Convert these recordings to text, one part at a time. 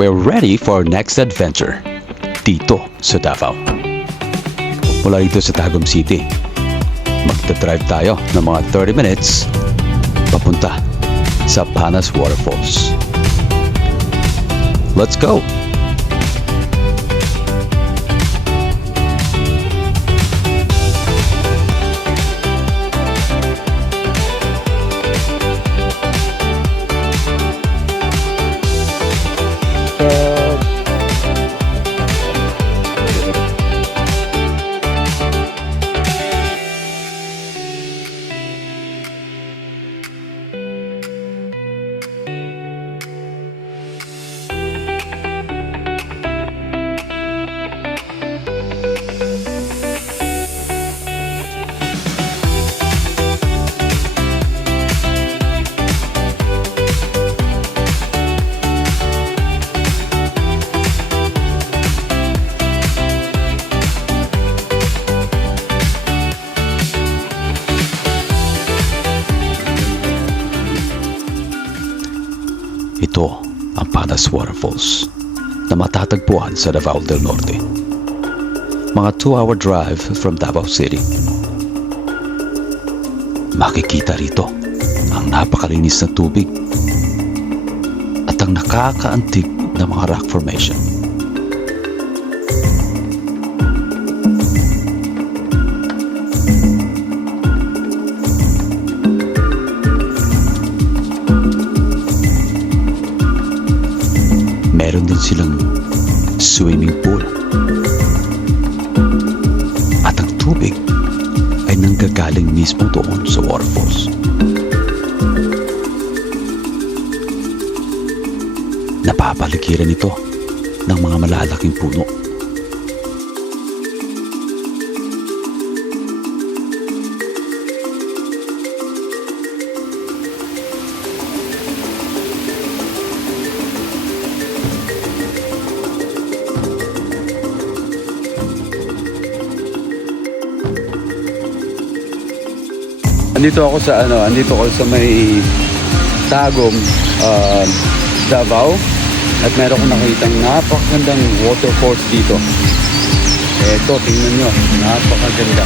We're ready for our next adventure dito sa Davao. Mula dito sa Tagum City, magta-drive tayo ng mga 30 minutes papunta sa Panas Waterfalls. Let's go! Ito ang Panas Waterfalls na matatagpuan sa Davao del Norte. Mga 2-hour drive from Davao City. Makikita rito ang napakalinis na tubig at ang nakakaantig na mga rock formation. Meron din silang swimming pool. At ang tubig ay nanggagaling mismo doon sa waterfalls. Napapaligiran ito ng mga malalaking puno. Andito ako sa may Tagum, Davao, at meron akong nakitang napakagandang waterfalls dito. Eto, tingnan nyo, napakaganda.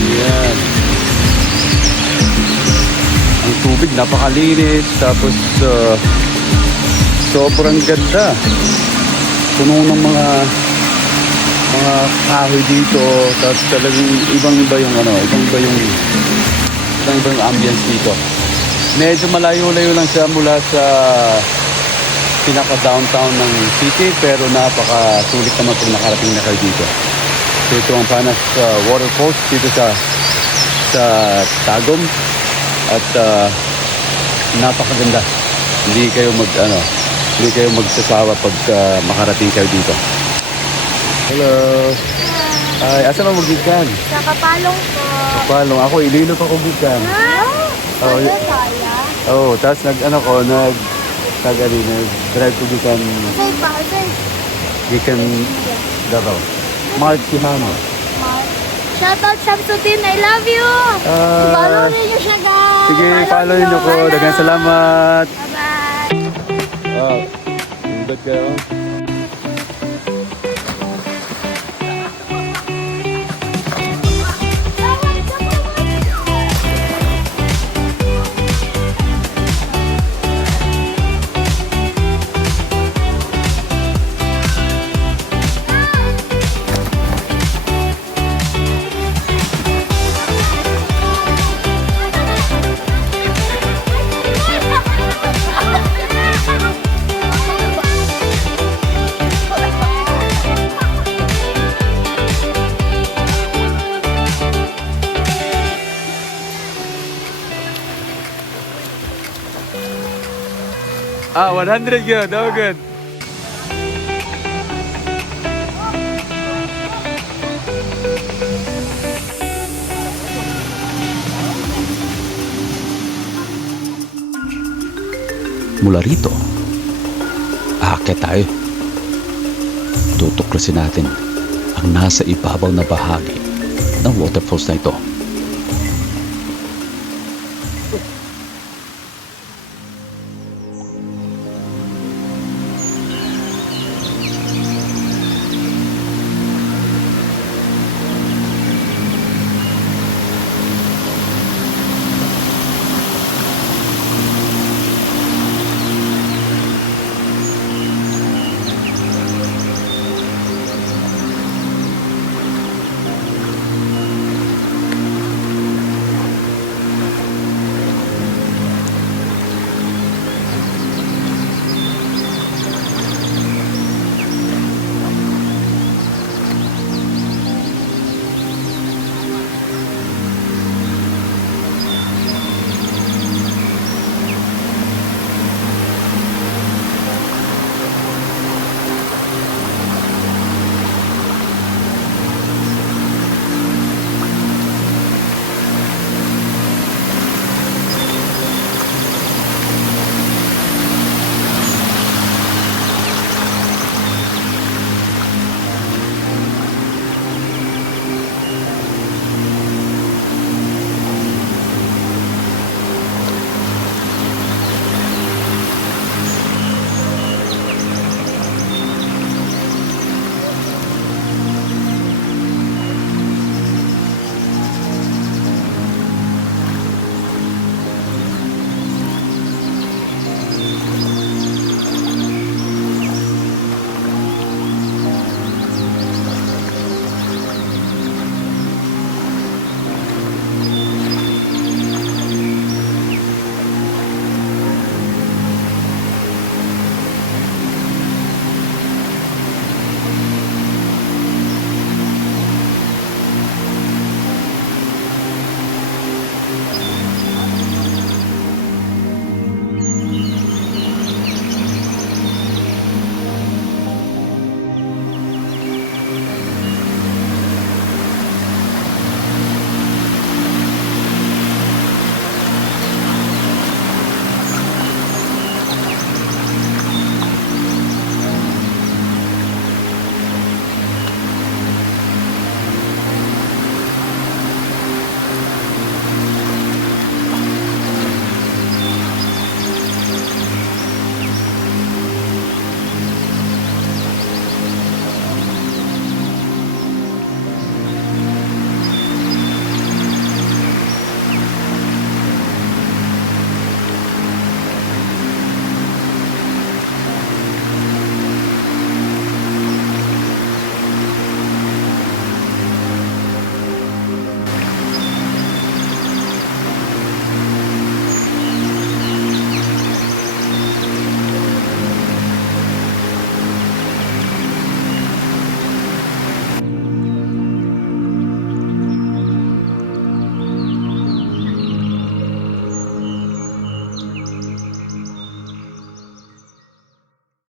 Ayan. Ang tubig napakalinis, tapos sobrang ganda. Puno ng mga kahoy dito, tapos talagang ibang-iba yung ambience dito. Medyo malayo-layo lang siya mula sa pinaka-downtown ng city, pero napakasulit naman kung nakarating na kayo dito. So ito ang Panas Waterfalls dito sa Tagum, at napakaganda. Hindi kayo magsasawa pag makarating kayo dito. Hello. Ay, asa mo magikan? Sa Kapalong po. Kapalong. Ako, Iloilo pa ko gikan. Oh, Oh, tapos nag-drive ko gikan. Say pa, say. Gikan Davao. Mark Sihano. Shoutout Shamsuddin, I love you. Follow niyo siya, guys. Sige, follow niyo ko. Daghang salamat. Bye-bye. Oh, good kayo. Ah, 100 good. Oh, good. Mula rito, aakyat tayo. Tutuklasin natin ang nasa ibabaw na bahagi ng waterfalls na ito.